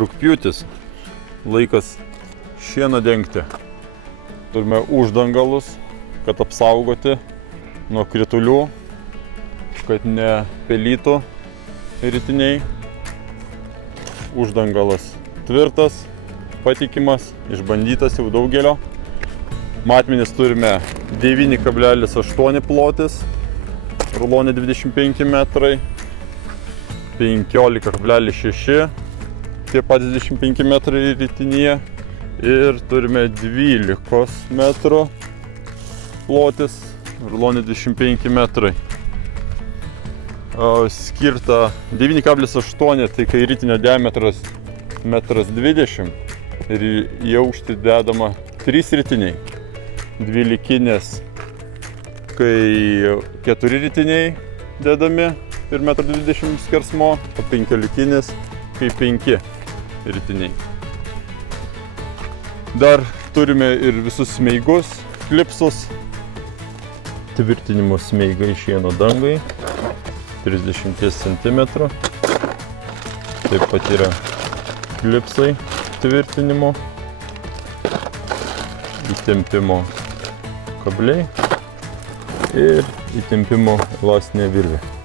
Rugpjūtis, laikas šieną dengti. Turime uždangalus, kad apsaugoti nuo kritulių, kad nepelytų ritiniai. Uždangalas tvirtas, patikimas, išbandytas jau daugelio. Matmenis turime 9,8 plotis, rulonė 25 metrai, 15,6, tie patys 25 metrai ritinyje ir turime 12 metrų plotis, rulonė 25 metrai. Skirta 9,8, tai kai ritinio diametras 1,20 m ir į aukštį dedama 3 ritiniai. 12, kai 4 ritiniai dedami ir 1,20 m skersmo, o 15, kai 5 ritiniai. Dar turime ir visus smeigus, klipsus, tvirtinimo smeigai šieno dangai 30 cm. Taip pat yra klipsai tvirtinimo, įtempimo kabliai ir įtempimo elastinė virvė.